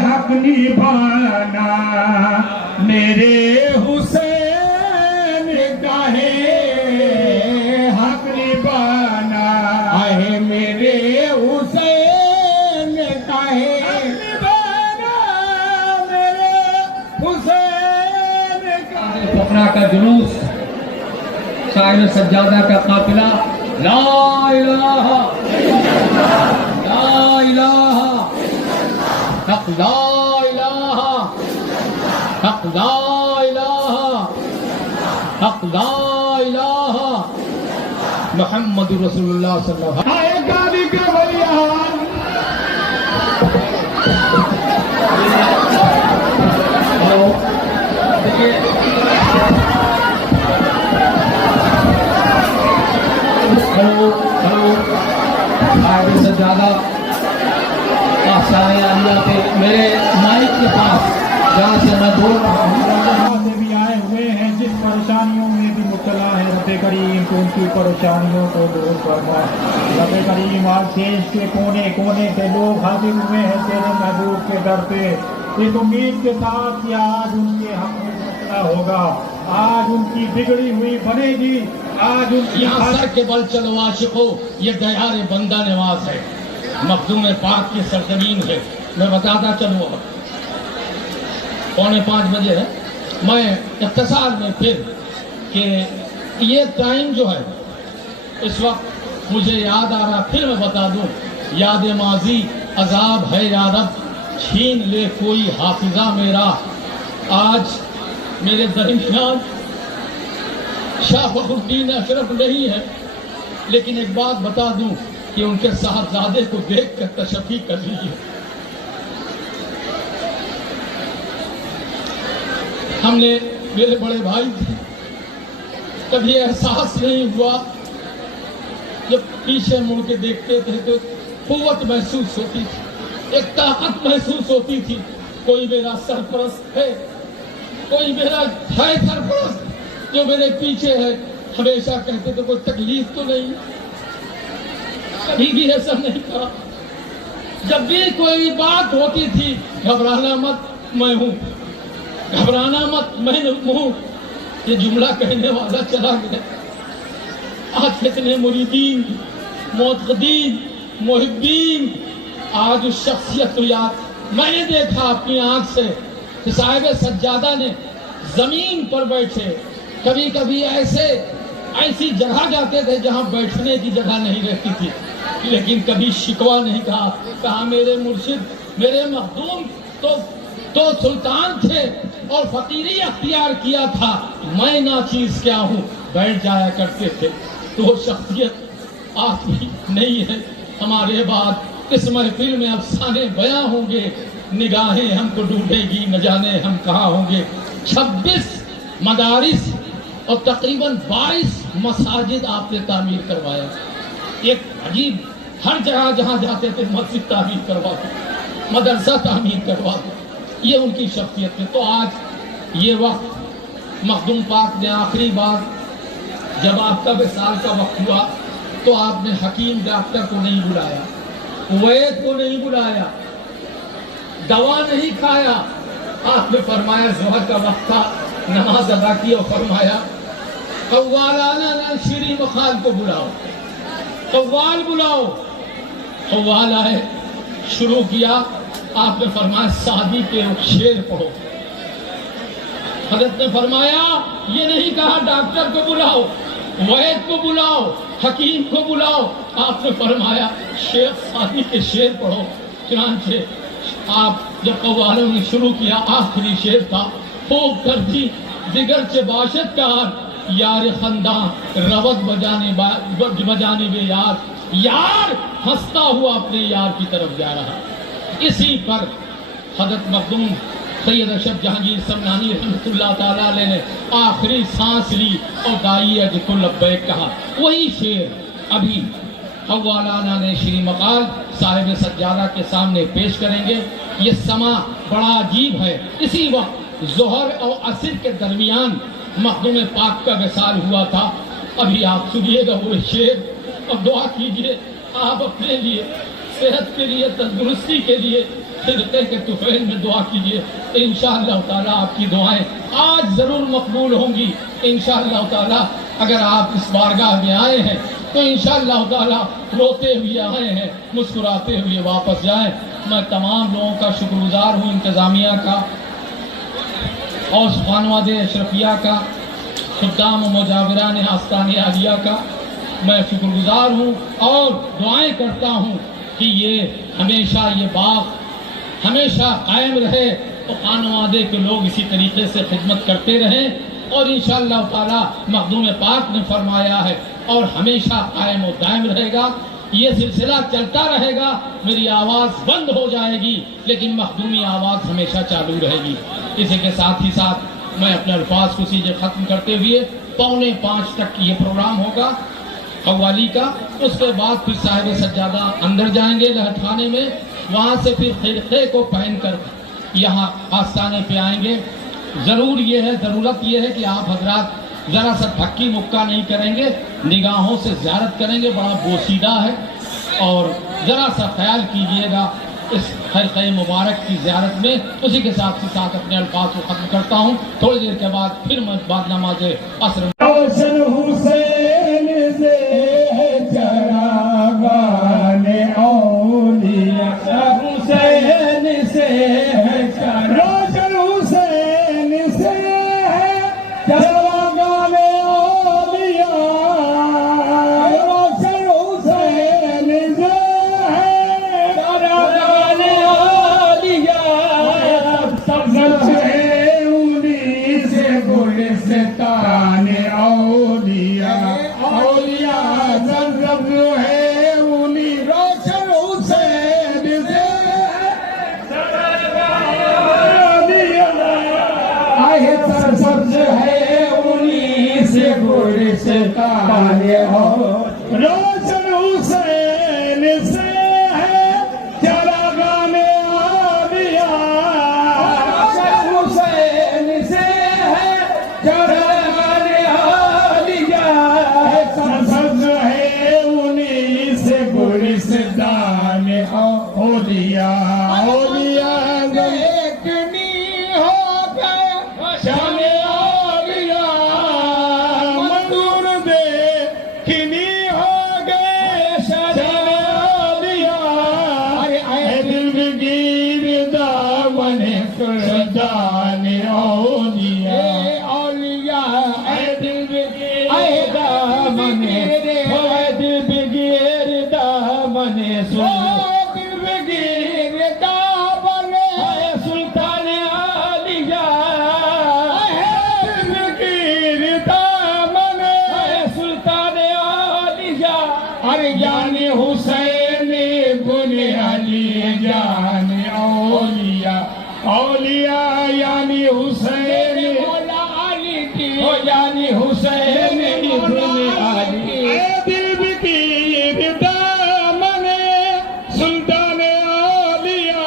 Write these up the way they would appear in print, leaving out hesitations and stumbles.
حق نبھانا میرے حسین کا ہے حق نبھانا ہے میرے حسین کا ہے حق نبھانا میرے حسین کا ہے اپنا کا جلوس صاحب سجادہ کا قافلہ لا الہ لا الہ حق لا الہ حق لا الہ حق لا الہ محمد رسول اللہ صلی اللہ علیہ وسلم. آئے گاڑی کا بیان صاحب سجادہ آسانی اللہ پہ میرے مائک کے پاس جہاں سے میں بول رہا ہوں سے بھی آئے ہوئے ہیں جس پریشانیوں میں بھی مبتلا ہے رب کریم تو ان کی پریشانیوں کو دور فرما رب کریم آج دیش کے کونے کونے سے لوگ حاضر ہوئے ہیں تیرے محبوب کے در پہ اس امید کے ساتھ کہ آج ان کے حق میں فیصلہ ہوگا آج ان کی بگڑی ہوئی بنے گی آج ان کی یہاں سر کے بل چلو عاشقو یہ دیار بندہ نواز ہے مخدوم پاک کی سرزمین ہے میں بتاتا چلوں اب 4:45 بجے ہے میں اختصار میں پھر کہ یہ ٹائم جو ہے اس وقت مجھے یاد آ رہا پھر میں بتا دوں یاد ماضی عذاب ہے یا رب چھین لے کوئی حافظہ میرا آج میرے درمیان شاہ فخر الدین اشرف نہیں ہے لیکن ایک بات بتا دوں کہ ان کے صاحبزادے کو دیکھ کر تشفی کر لیجیے ہم نے میرے بڑے بھائی تھے کبھی احساس نہیں ہوا جب پیچھے مڑ کے دیکھتے تھے تو قوت محسوس ہوتی تھی ایک طاقت محسوس ہوتی تھی کوئی میرا سرپرست ہے کوئی میرا ہے سرپرست جو میرے پیچھے ہے ہمیشہ کہتے تھے کوئی تکلیف تو نہیں کبھی بھی ایسا نہیں تھا جب بھی کوئی بات ہوتی تھی گھبرانا مت میں ہوں گھبرانا مت میں ہوں یہ جملہ کہنے والا چلا گیا آج کتنے مریدین معتقدین محبین آج اس شخصیت کو یاد میں نے دیکھا اپنی آنکھ سے کہ صاحب سجادہ نے زمین پر بیٹھے کبھی کبھی ایسی جگہ جاتے تھے جہاں بیٹھنے کی جگہ نہیں رہتی تھی لیکن کبھی شکوہ نہیں کہا میرے مرشد میرے مخدوم تو سلطان تھے اور فقیری اختیار کیا تھا میں ناچیز کیا ہوں بیٹھ جایا کرتے تھے تو وہ شخصیت آج بھی نہیں ہے ہمارے بعد اس محفل میں افسانے بیاں ہوں گے نگاہیں ہم کو ڈوبے گی نہ جانے ہم کہاں ہوں گے 26 مدارس اور تقریباً 22 مساجد آپ نے تعمیر کروایا ایک عجیب ہر جگہ جہاں جاتے تھے مسجد تعمیر کروا دو مدرسہ تعمیر کروا دو یہ ان کی شخصیت ہے تو آج یہ وقت مخدوم پاک نے آخری بار جب آپ کا وصال کا وقت ہوا تو آپ نے حکیم ڈاکٹر کو نہیں بلایا وید کو نہیں بلایا دوا نہیں کھایا آپ نے فرمایا ظہر کا وقت تھا نماز ادا کی اور فرمایا قوالانہ شیریں مخال کو بلاؤ قوال بلاؤ قوال آئے شروع کیا آپ نے فرمایا سعدی کے شعر پڑھو حضرت نے فرمایا یہ نہیں کہا ڈاکٹر کو بلاؤ وید کو بلاؤ حکیم کو بلاؤ آپ نے فرمایا شیخ سعدی کے شعر پڑھو چنانچہ آپ جب قوالوں نے شروع کیا آخری شعر تھا خوب کرتی دیگر چے باشد کار یار خنداں روت بجانے بے یار ہنستا ہوا اپنے یار کی طرف جا رہا اسی پر حضرت مخدوم سید اشرف جہانگیر سمنانی رحمۃ اللہ تعالیٰ علیہ نے آخری سانس لی اور دائی اج کو لبیک کہا وہی شعر ابھی حوالانہ نے شیریں مقال صاحب سجادہ کے سامنے پیش کریں گے یہ سما بڑا عجیب ہے اسی وقت ظہر اور عصر کے درمیان مخدوم پاک کا وصال ہوا تھا ابھی آپ سنیے گا وہ شعر اور دعا کیجئے آپ اپنے لیے صحت کے لیے تندرستی کے لیے خرقے کے طفیل میں دعا کیجیے، انشاءاللہ تعالیٰ آپ کی دعائیں آج ضرور مقبول ہوں گی انشاءاللہ تعالیٰ۔ اگر آپ اس بارگاہ میں آئے ہیں تو انشاءاللہ تعالیٰ روتے ہوئے آئے ہیں، مسکراتے ہوئے واپس جائیں۔ میں تمام لوگوں کا شکر گزار ہوں، انتظامیہ کا اور خانواد اشرفیہ کا، خدام و مجاوران آستان عالیہ کا میں شکر گزار ہوں، اور دعائیں کرتا ہوں کہ یہ ہمیشہ یہ باغ ہمیشہ قائم رہے، تو خانوادے کے لوگ اسی طریقے سے خدمت کرتے رہیں، اور انشاءاللہ تعالیٰ مخدوم پاک نے فرمایا ہے اور ہمیشہ قائم و دائم رہے گا، یہ سلسلہ چلتا رہے گا۔ میری آواز بند ہو جائے گی لیکن مخدومی آواز ہمیشہ چالو رہے گی۔ اسی کے ساتھ ہی ساتھ میں اپنے الفاظ کو سیدھے ختم کرتے ہوئے 4:45 تک یہ پروگرام ہوگا قوالی کا، اس کے بعد پھر صاحب سجادہ اندر جائیں گے لہت خانے میں، وہاں سے پھر خرقے کو پہن کر یہاں آستانے پہ آئیں گے۔ ضرورت یہ ہے کہ آپ حضرات ذرا سا دھکی مکہ نہیں کریں گے، نگاہوں سے زیارت کریں گے، بڑا بوسیدہ ہے، اور ذرا سا خیال کیجئے گا اس خرقہ مبارک کی زیارت میں۔ اسی کے ساتھ اپنے الفاظ کو ختم کرتا ہوں، تھوڑی دیر کے بعد پھر میں بعد نماز عصر روشن حسین سے ہے چراغان اولیاء، حسین سے ہے روشن حسین سے ہے چراغان اولیاء، روشن حسین سے ہے چراغان اولیاء، سبز ہے انہی سے گلستان اولیاء، اولیاء سرسبز ہے انہی روشن حسین سے آئے، سرسبز ہے انہی سے گلستان روشن حسین سے ہے چراغان اولیاء، روشن حسین سے ہے چراغان اولیاء، سرسبز ہے انہی سے گلستان اولیاء، اولیاء دیکھنی ہو گیا شان اولیاء، منظور دیکھنی ہو گئے شان اولیاء، اے دل بگیر دامن فردان اولیاء، اولیاء اے دل بگیر دامن، اے دل بگیر دامن دل بگیر دامن سلطان اولیاء، دل بگیر دامن سلطان اولیاء، ارے جان حسین بن علی جان اولیاء، اولیاء یعنی حسین مولا علی کی، ہو یعنی حسین ابن علی، اے دل بگیر دامن سلطان اولیاء،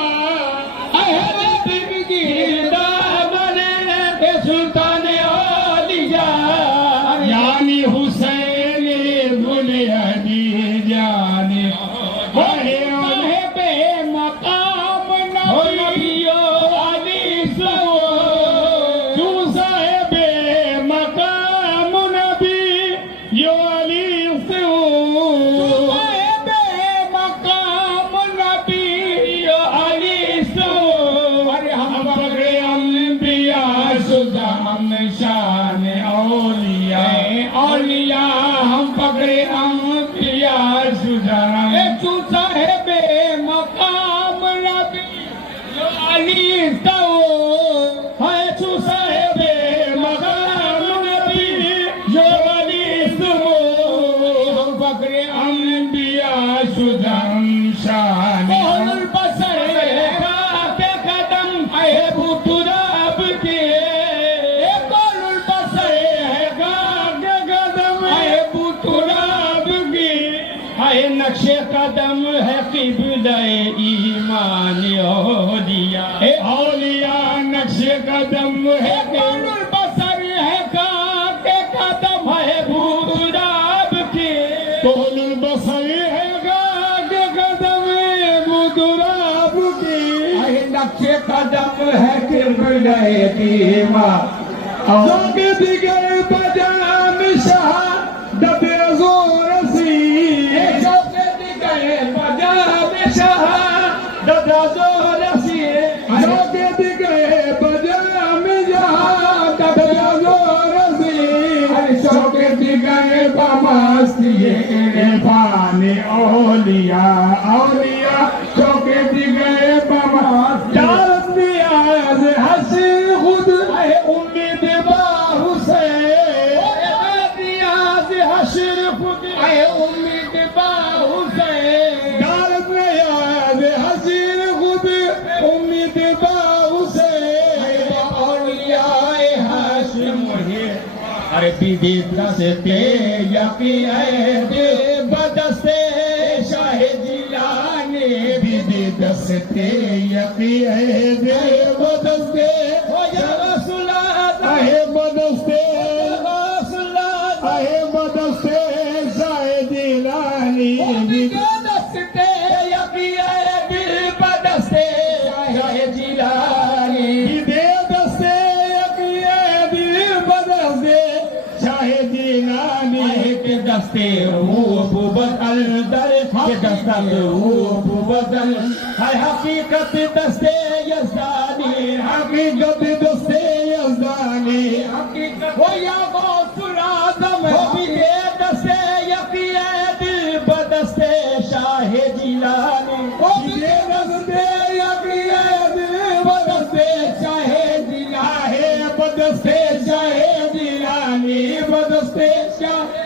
اے دل بگیر دامن سلطان اولیاء، یعنی حسین ابن علی جان بے مقام نبی علی سو، جو صاحب مقام نبی یو علی سو، صاحب مقام نبی یو علی سو، ارے ہم بغیر انبیاء شدہ ہم شان اولیاء، اولیاء ہم بغیر انبیاء شدہ تو صاحب مقام نبی یو علی سو، ہے تو صاحب مقام نبی یو علی سو، ہم فقر انبیاء شدہم شان اول البصر کے قدم اے بطراب کے، اول البصر کے قدم اے بطراب کے، اے نقش قدم ہے قبلہ ایمان اولیاء، اے اولیاء نقش قدم ہے، اول البصر ہے کے قدم ہے بطراب کے، اول البصر ہے کے قدم ہے بطراب کے، دم ہے قبلہ دیوار ذوق دیگر بجام شہادت حضور رسی ذوق دیگر بجام شہادت حضور رسی ذوق دیگر بجام شہادت حضور رسی ذوق دیگر بمستی عرفان اولیاء اولیاء ذوق دیگر بمستی دارت نیاز حسین خود اے امید با حسین نیاز حسین خود اے امید با حسین دارت نیاز حسین خود امید با حسین اولیاء حسین ہے ارے بیدی دستے یقی اے بدستے شاہ جیلانی بیدی دستے یقی اے بدستے یا رسول اللہ اے بدستے رسول اللہ اے بدستے شاہ جیلانی بیدی دستے یقی اے بدستے شاہ جیلانی بیدی دستے یقی اے بدستے شاہ جیلانی کے دستے روح بدل در کے دستے روح بدل ہے حقیقت دستے یزدانی حقیقت دستے یزدانی حقیقت ہو یا غوث العظم ہو بھی دے دستے یقی دل بدستے شاہ جیلانی ہو بھی دے دستے یقی دل بدستے شاہ جیلانی بدستے شاہ جیلانی بدستے شاہ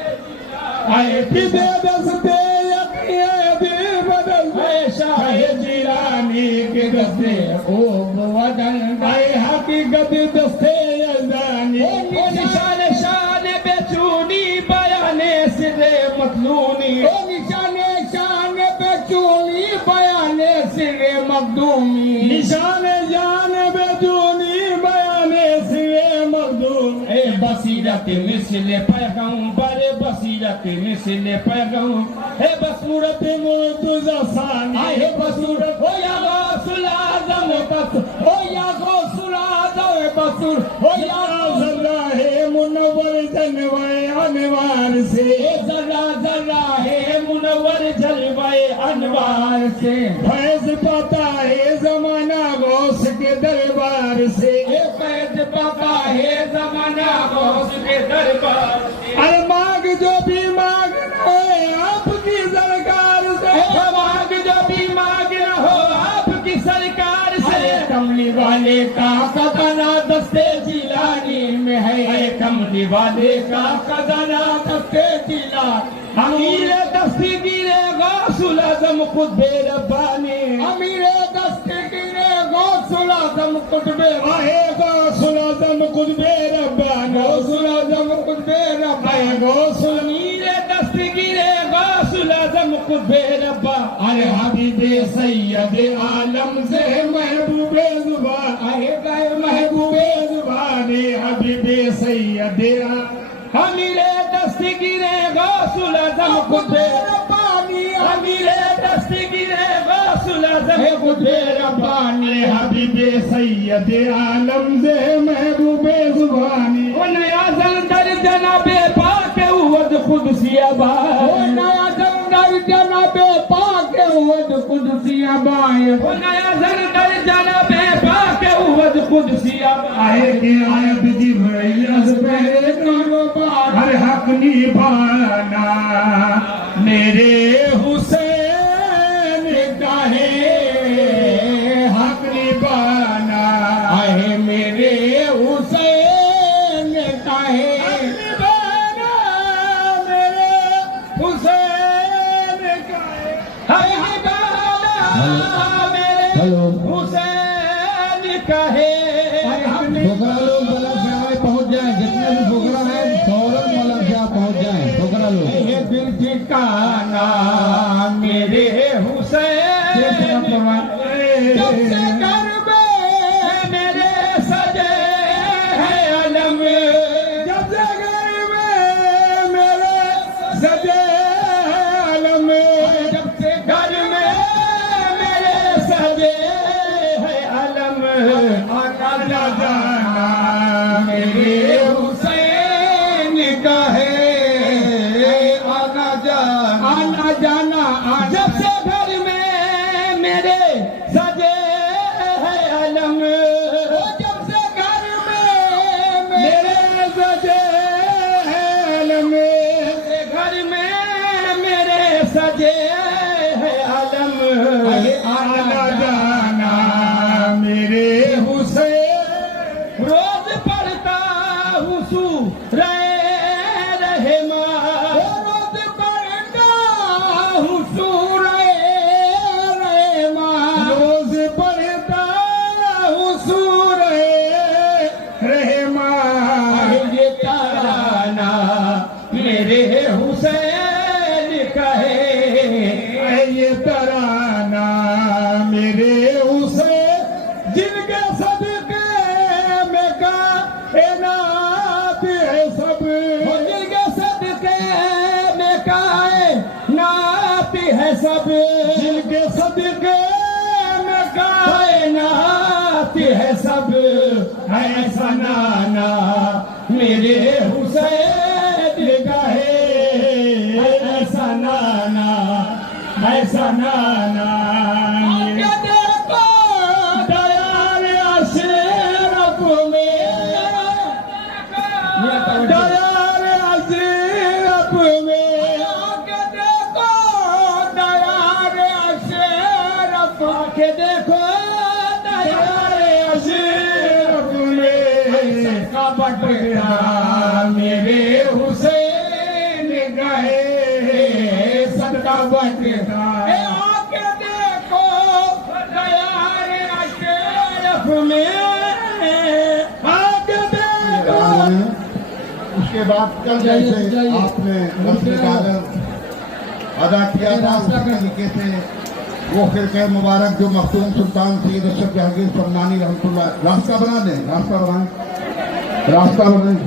آئے بھی دے دستے یقی دل بدستے شاہ جیلانی کے دستے خوب ودن آئے حقیقت دستے یزدانی نشان شان بے چونی بیان سر مطلونی نشان شان بے چونی بیان سر مقدومی نشان جان بے چونی بیان سر مقدوم اے بصیرت مثل پیغمبر بصیرت مثل پیغمبر اے بصورت مرتضی ثانی اے بصورت ہو یا غوث العظم بس ہو یا غوث العظم بصور ہو یا ذرہ ہے منور جلوہ انوار سے ذرہ ذرہ ہے منور جلوہ انوار سے فیض پاتا ہے زمانہ غوث کے دربار سے فیض پاتا ہے زمانہ غوث کے دربار سے مانگ جو بھی مانگنا ہے آپ کی سرکار سے مانگ جو بھی مانگنا ہو آپ کی سرکار سے کملی والے کا خزانہ دستے جیلانی میں ہے کملی والے کا خزانہ دستے جیلانی امیر دستگیر غوث العظم قطب ربانی امیر دستگیر غوث العظم قطب غوث العظم قطب ربانی غوث العظم قطب ربانی غوث امیر دستگیر غوث العظم قطب ربانی ارے حبیب سید عالم سے محبوب زبان ارے محبوب زبانی حبیب سید امیر دستگیر غوث العظم قطب ربانی امیر دستگیر غوث العظم قطب ربانی حبیب سید عالم سے محبوب زبانی وہ نیا زندر جناب پاک احد قدسی آباد وہ نیا زندر جناب پاک احد قدسی آباد وہ نیا زندر جناب پاک احد قدسی آباد آئے کہ آیت جبرائیل از پہلے کاروبار ہر حق نبھانا میرے حسین کا ہے حق نبھانا آئے میرے حسین کا ہے حق نبھانا میرے حسین کا ہے حق نبھانا میرے حسین کا ہے ٹھوکرا لوگ ملک سے آئے پہنچ جائیں جتنے بھی ٹھوکرا ہے فوراً ملک سے آپ پہنچ جائیں ٹھوکرا لوگ دل ٹھکانا میرے حسین جب سے گھر میں میرے سجے ہے علم جب سے گھر میں میرے سجے ہے علم جب سے گھر میں میرے سجے ہے علم आना जाना मेरे हुसैन का है, आना जाना आना जाना। जब से घर में मेरे सजे है अलम, जब से घर में मेरे सजे है अलम, घर में मेरे सजे है अलम, आना जाना मेरे हुसैन। रोज पढ़ता हूँ सूरह रहमान, रोज पढ़ता हूँ सूरह रहमान, रोज पढ़ता हूँ सूरह रहमान। ये तराना मेरे हुसैन का है, ये तराना मेरे हुसैन, जिनके सदके में कायनात है सब, जिनके सदके में कायनात है सब, जिनके सदके में कायनात है सब। ऐसा नाना मेरे हुसैन का है, ऐसा नाना, ऐसा नाना दयाल अशरफ में, दयाल अशरफ में, दयाल अशरफ के देखो, दयाल अशरफ में का बटरा मेरे हुसैन गए, सदका बटरा आके देखो, दयाल अशरफ में आके देखो। उसके बाद कल जैसे आपने अदा किया था उसी तरीके से वो खिरके मुबारक जो मखदूम सुल्तान सैयद अशरफ जहांगीर फरमानी रहमतुल्लाह, रास्ता बना दें, रास्ता बनाएं, रास्ता बनाएं।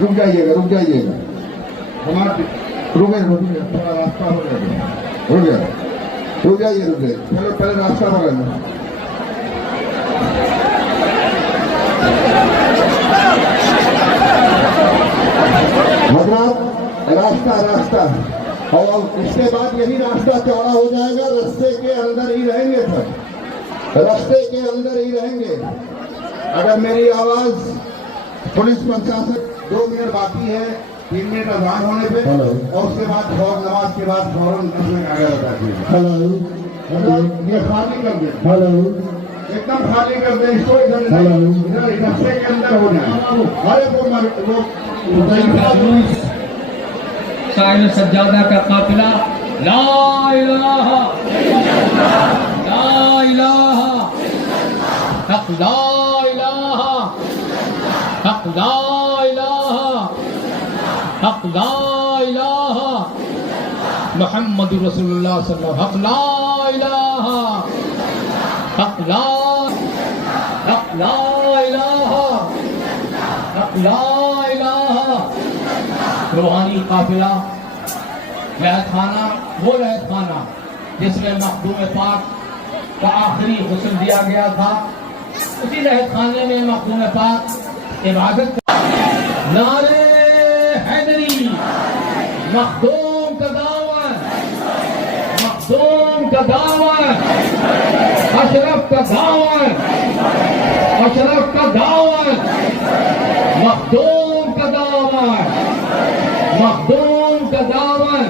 रुक जाइएगा, रुक जाइएगा, हमारे रुके थोड़ा रास्ता हो जाएगा, रुक जाए, रुक जाइए, रुक जाइए, चलो पहले रास्ता बना लें। हजरात रास्ता रास्ता, और इसके बाद यही रास्ता चौड़ा हो जाएगा, रास्ते के अंदर ही रहेंगे सब, रास्ते के अंदर ही रहेंगे। अगर मेरी आवाज पुलिस प्रशासन 2 मिनट बाकी है, 3 मिनट अजान होने पे, और उसके बाद फौरन नमाज के बाद फौरन उसमें आगे बता दीजिए। ये खाली कर दे, एकदम खाली कर दे इसको, इधर रास्ते के अंदर हो जाए। अरे वो साहिल सज्जादा का काफिला ला इलाहा ला इलाहा हक ला इलाहा हक ला इलाहा हक ला इलाहा मुहम्मदुर रसूलुल्लाह सल्लल्लाहु हक ला इलाहा हक ला इलाहा हक ला इलाहा। रूहानी काफिला रहखाना, वो रहखाना जिसमें मखदूम पाक का आखिरी हुस्न दिया गया था, उसी रहखाने में मखदूम पाक इबादत। नारे हैदरी, मखदूम का दामन, मखदूम का दामन, अशरफ का दामन, अशरफ का दामन, मखदूम का दामन, मखदूम का दामन।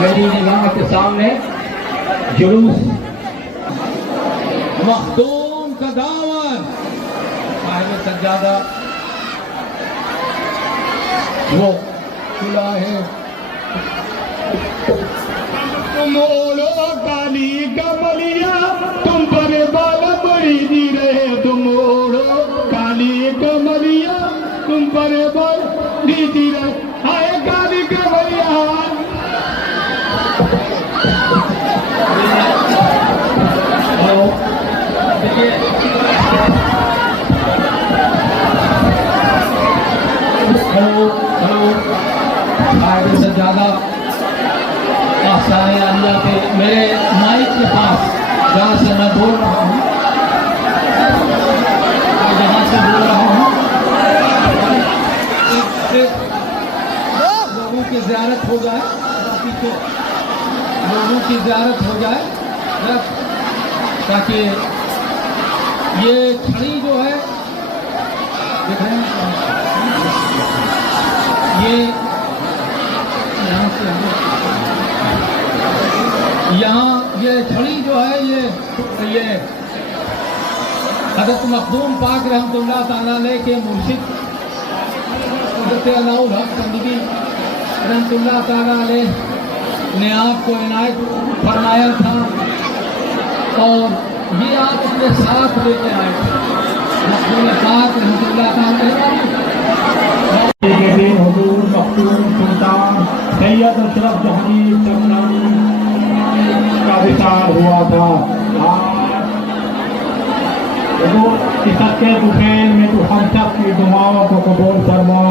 मेरी निगाह के सामने जुलूस मखदूम का दामन, साहिब सज्जादा वो खुला है। तुम ओढ़ो काली कमलिया, तुम पर बाल बड़ी दी रहे, तुम ओढ़ो काली कमलिया, तुम पर बाल दी रहे, हाय काली कमलिया। से ज्यादा आसानी अल्लाह के मेरे माइक के पास जहाँ से मैं बोल रहा हूँ हो जाए, पीछे लोगों की ज़ियारत हो जाए, ताकि ये छड़ी जो है देख रहे हैं, ये यहाँ से यहाँ ये छड़ी जो है ये हज़रत मखदूम पाक रहमतुल्लाह ताला अलैह के मुर्शिद हज़रत अलाउल हक बंदगी रहमतुल्लाह ताला अलैह ने आपको इनायत फरमाया था और ये आप अपने साथ लेके आए थे। मखदूम पाक रहमतुल्लाह ताला के दिन हुजूर मखदूम सुल्तान सैयद अशरफ जहांगीर सरनामी का विचार हुआ था। इस के दुफेल में तो हम सब की दुआओं को कबूल फरमा।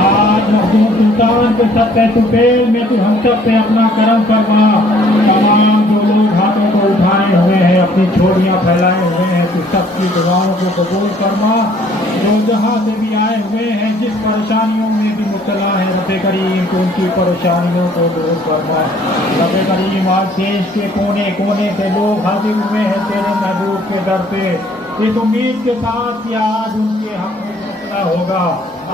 आज मखदूम सुल्तान के सत्य दुफेल में तो हम सब पे अपना करम फरमा। तमाम जो लोग हाथों को उठाए हुए हैं, अपनी छोड़ियाँ फैलाए हुए हैं, तो सबकी दुआओं को कबूल फरमा। जो जहाँ से भी आए हुए हैं, जिस परेशानियों में भी मुब्तला है, रब्बे करीम तो उनकी परेशानियों को दूर फरमा। रब्बे करीम आज देश के कोने कोने से लोग हाजिर हुए हैं तेरे महबूब के दर पे, इस उम्मीद के साथ कि आज उनके हक में फैसला होगा,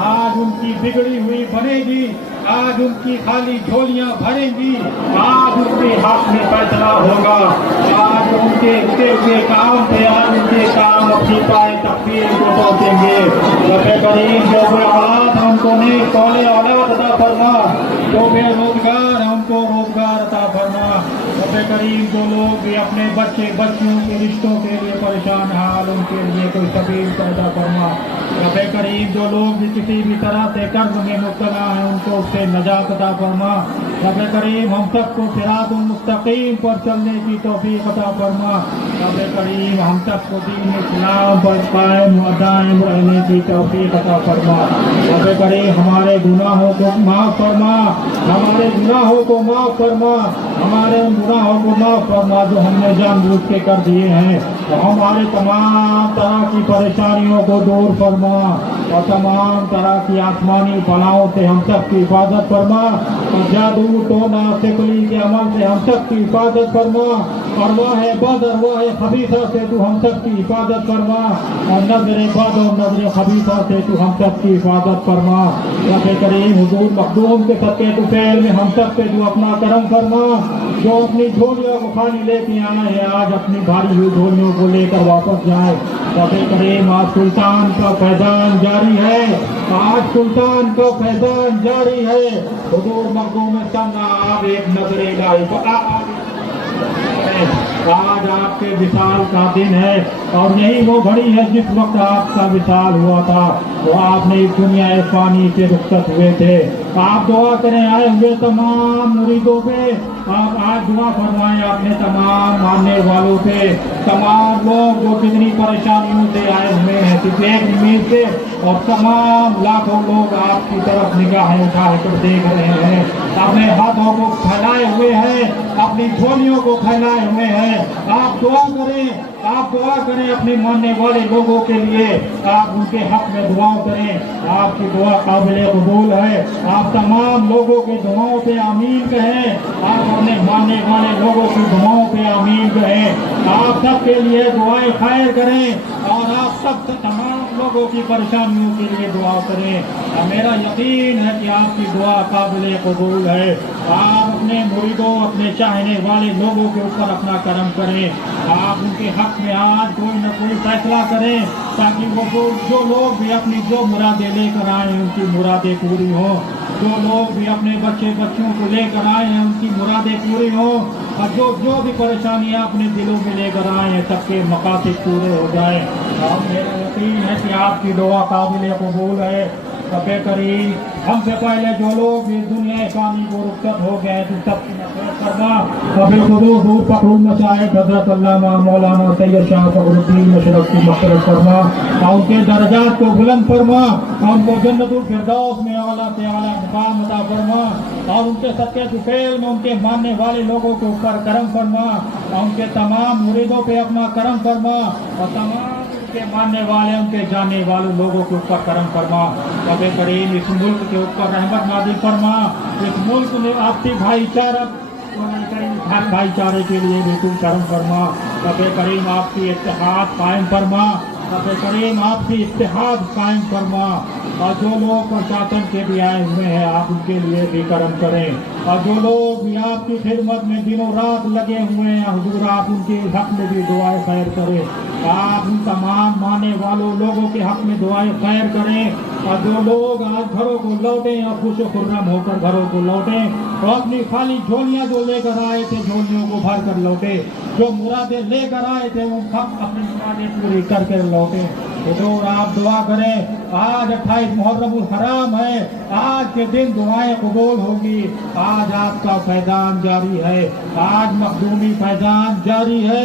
आज उनकी बिगड़ी हुई बनेगी, आज उनकी खाली झोलियां भरेंगी, आज उनके हक में फैसला होगा, आज उनके हुए काम पे आज उनके काम अपनी पाए तकदीर को पहुंचेंगे। रब्बे करीम जो औलाद हमको नहीं तौले औलाद अता फरमा, जो बेरोजगार हमको रोजगार अता फरमा। रब्बे करीम जो लोग भी अपने बच्चे बच्चियों के रिश्तों के लिए परेशान हाल, उनके लिए कोई सबील पैदा फरमा। रब्बे करीम जो लोग भी किसी भी तरह से कर्ज में मुब्तला हैं, उनको उससे नजात अता फरमा। रब्बे करीम हम सबको सिरातुल मुस्तकीम पर चलने की तौफीक अता फरमा। रब्बे करीम हम सबको दीन इस्लाम पर कायम व दायम रहने की तौफीक अता फरमा। रब्बे करीम हमारे गुनाहों को माफ़ फरमा, हमारे गुनाहों को माफ़ फरमा, हमारे उन गुनाहों को माफ़ फरमा जो हमने जानबूझ के कर दिए हैं। तो हमारे तमाम तरह की परेशानियों को दूर फरमा और तमाम तरह की आसमानी बलाओं से हम सब की हिफाजत फरमा और जादू टोना सिकली के अमल से हम सब की हिफाजत फरमा और वाह बद और वाह खबीसा से तू हम सब की हिफाजत फरमा और नजर बद और नजर खबीसा से तू हम सब की हिफाजत फरमा। रब्बे करीम हुजूर मखदूम के सत्य तुफैल में हम सब पे तू अपना करम फरमा। जो अपनी झोलियों को खाली लेके आए हैं, आज अपनी भारी हुई झोलियों को लेकर वापस जाए। रब्बे करीम आज सुल्तान का फैजान जारी है, आज सुल्तान का फैजान जारी है। हुजूर मखदूम सन्ना आप एक नजर इलाही को आज आपके विशाल का दिन है और यही वो घड़ी है जिस वक्त आपका विशाल हुआ था, वो आपने इस दुनिया फानी से रुखसत हुए थे। आप दुआ करें आए हुए तमाम मुरीदों पे, आप आज दुआ फरमाएं अपने तमाम मानने वालों पे, तमाम लोग जो कितनी परेशानियों से आए हुए हैं एक उम्मीद से, और तमाम लाखों लोग आपकी तरफ निगाहें उठा कर देख रहे हैं, अपने हाथों को फैलाए हुए हैं, अपनी झोलियों को फैलाए हुए हैं। आप दुआ करें, आप दुआ करें अपने मानने वाले लोगों के लिए, आप उनके हक में दुआ करें। आपकी दुआ काबिल कबूल है। आप तमाम लोगों की दुआओं पे आमीन कहें, आप अपने मानने वाले लोगों की दुआओं पे आमीन कहें। आप सबके लिए दुआएं खैर करें और आप सब तमाम लोगों की परेशानियों के लिए दुआ करें। मेरा यकीन है कि आपकी दुआ काबिल कबूल है। आप अपने मुरीदों, अपने चाहने वाले लोगों के ऊपर अपना करम करें। आप उनके हक में आज कोई न कोई फैसला करें ताकि वो जो लोग भी अपनी जो मुरादें लेकर आए हैं उनकी मुरादें पूरी हों। जो लोग भी अपने बच्चे बच्चियों को लेकर आए हैं उनकी मुरादें पूरी हों और जो भी परेशानियां अपने दिलों में लेकर आए हैं सबके मकासद पूरे हो जाए। और मेरा यकीन है कि आपकी दुआ काबिल कबूल है। रब्बे करीम हमसे पहले जो लोग भी दुनिया फानी को रुखसत हो गए तो सबकी मग़फ़िरत फरमा। रब्बे खुदूस फखरुल मशाइख हज़रत अल्लामा मौलाना सैयद शाह फखरुद्दीन मशरफ की मग़फ़िरत फरमा और उनके दर्जात को बुलंद फरमा और उनको जन्नतुल फिरदौस में आला से आला मुकाम अता फरमा और उनके सत्य दुफैल में उनके मानने वाले लोगों के ऊपर करम फरमा और उनके तमाम मुरीदों पे अपना करम फरमा और तमाम उनके मानने वाले उनके जानने वाले लोगों के ऊपर करम फरमा। रब करीम इस मुल्क के ऊपर रहमत नाज़िल फरमा। इस मुल्क में आपसी भाईचारे के लिए भी तुम करम फरमा। रब करीम आपसी इत्तेहाद कायम फरमा। रब करीम आपसी इत्तेहाद कायम फरमा। और जो लोग प्रशासन के भी आए हुए हैं आप उनके लिए भी करम करें। और जो लोग भी आपकी खिदमत में दिनों रात लगे हुए हैं हुजूर आप उनके हक में भी दुआएं खैर करें। आप उन तमाम मानने वालों लोगों के हक में दुआएं खैर करें। और जो लोग आज घरों को लौटें या खुश खुर्रम होकर घरों को लौटें और अपनी खाली झोलियां जो लेकर आए थे झोलियों को भर कर लौटे। जो मुरादें लेकर आए थे वो सब अपनी मुरादें पूरी करके लौटे। हुजूर आप दुआ करें। आज 28 मुहर्रम हराम है। आज के दिन दुआएं कबूल होगी। आज आपका फैजान जारी है। आज मखदूमी फैजान जारी है।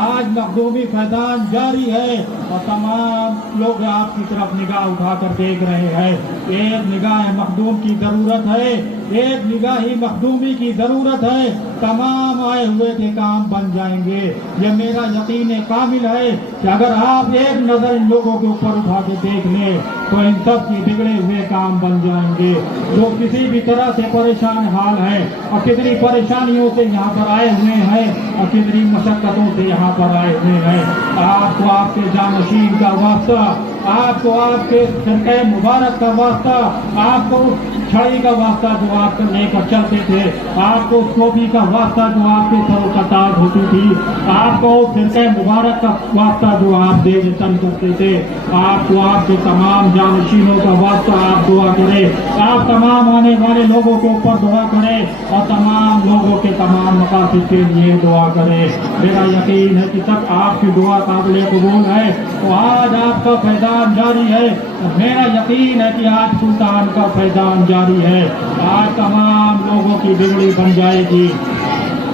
आज मखदूमी फैजान जारी है। और तमाम लोग आपकी तरफ निगाह उठाकर देख रहे हैं। एक निगाह मखदूम की जरूरत है। एक निगाह ही मखदूमी की जरूरत है। तमाम आए हुए के काम बन जाएंगे। यह मेरा यकीन कामिल है कि अगर आप एक नजर इन लोगों के ऊपर उठा के देख लें तो इन सब की बिगड़े हुए काम बन जाएंगे। जो किसी भी तरह से परेशान हाल है और कितनी परेशानियों से यहाँ पर आए हुए हैं और कितनी मशक्कतों से यहाँ पर आए हुए हैं। आपको आपके जानशीन का वास्ता, आपको आपके सरके मुबारक का वास्ता, आपको छड़ी का वास्ता जो आप लेकर चलते थे, आपको टोपी का वास्ता जो आपके सरों का ताज होती थी, आपको सरके मुबारक का वास्ता जो आप दे तन करते थे, आपको आपके तमाम जानशीनों का वास्ता आप दुआ करें। आप तमाम आने वाले लोगों के ऊपर दुआ करें और तमाम लोगों के तमाम मकासद के लिए दुआ करें। मेरा यकीन है कि तब आपकी दुआ काबिल कबूल है। तो आज आपका फैजान जारी है। मेरा यकीन है कि आज सुल्तान का फैजान जारी है। आज तमाम लोगों की बिगड़ी बन जाएगी।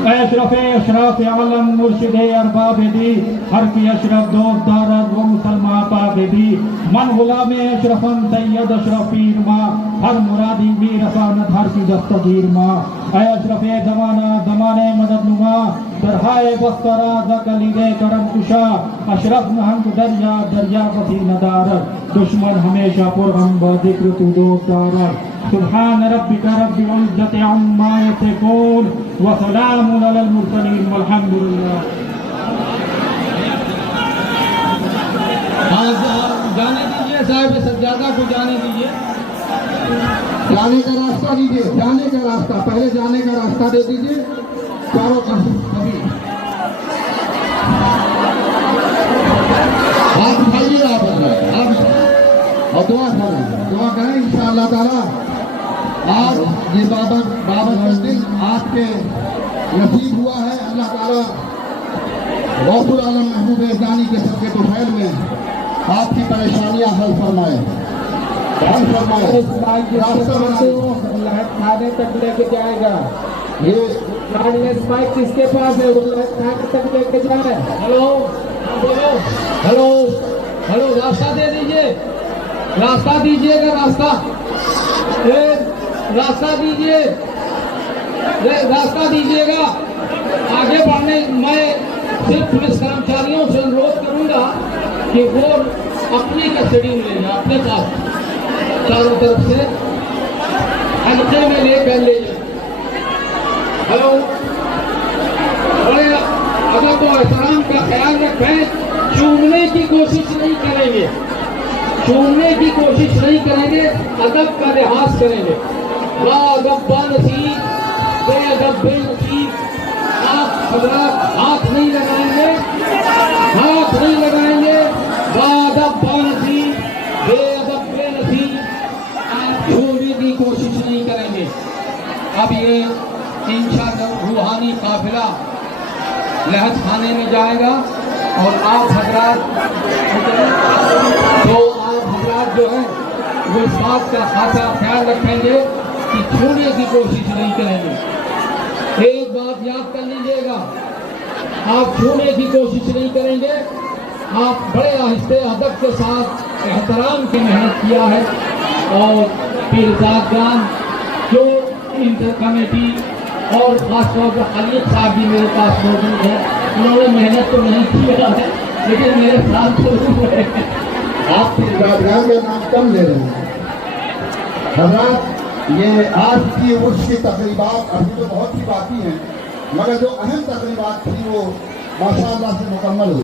अशरफ आलम मुर्शिद अरबाब दी हर की अशरफ दोस्त दारद वो मुसलमान पाक दी मन गुलाम अशरफन सैयद अशरफीर माँ हर मुरादी भी रसानत हर की दस्तगीर माँ अशरफ जमाना जमाने मदद नुमा दरहाए बस्तरा दकलीदे करम कुशा अशरफ नहंग दरिया दरिया पसी नदार दुश्मन हमेशा पुरगम जिक्र तू दोस्तार सुभान रब्बिका रब्बिल इज्जति अम्मा यसिफून व सलामुन अलल मुरसलीन वल्हम्दुलिल्लाह। जाने दीजिए साहिब सज्जादा को जाने दीजिए। जाने का रास्ता दीजिए। जाने का रास्ता पहले जाने का रास्ता दे दीजिए चारों सभी हाथ उठाइए। आप और दुआ करें इंशाअल्लाह ताला। आज ये बाबा का दिन आपके नसीब हुआ है। अल्लाह ताला गौसुल आलम महबूब जानी के सबके तुफैल में आपकी परेशानियां हल फरमाए। खाने तक लेके जाएगा। ये माइक किसके पास है? खाने तक लेके जाए। हेलो हेलो हेलो रास्ता दे दीजिए। रास्ता दीजिएगा। रास्ता दीजिए। रास्ता दीजिएगा। आगे बढ़ने मैं सिर्फ पुलिस कर्मचारियों से अनुरोध करूंगा कि वो अपनी कस्टडी में ले जाए, अपने पास चारों तरफ से हल्के में लेकर ले जाए। हेलो अगर तो एहतराम का ख्याल रखें। चूमने की कोशिश नहीं करेंगे। चूमने की कोशिश नहीं करेंगे। अदब का लिहाज करेंगे। अदब बनसीब बेअदब बेनसीब। आप हजरात हाथ नहीं लगाएंगे। हाथ नहीं लगाएंगे। अदब बनसीब बेअदब बेनसीब। आप छूने की कोशिश नहीं करेंगे। अब ये इंशाअल्लाह रूहानी काफिला लहज खाने में जाएगा और आप हजरात जो है वो इस बात का खासा ख्याल रखेंगे कि छूने की कोशिश नहीं करेंगे। एक बात याद कर लीजिएगा, आप छूने की कोशिश नहीं करेंगे। आप बड़े आहिस्ते अदब के साथ एहतराम की मेहनत किया है और पीरजादान जो इंटर कमेटी और खासतौर पर खलील साहब भी मेरे पास मौजूद है। उन्होंने मेहनत तो नहीं किया है लेकिन मेरे साथ जरूर है। आप इस गादगाह का नाम कम ले रहे हैं हजरत। ये आज की उर्स की तकरीबात अभी तो बहुत ही बाकी हैं, मगर जो अहम तकरीबात थी वो माशाअल्लाह से मुकम्मल हुई।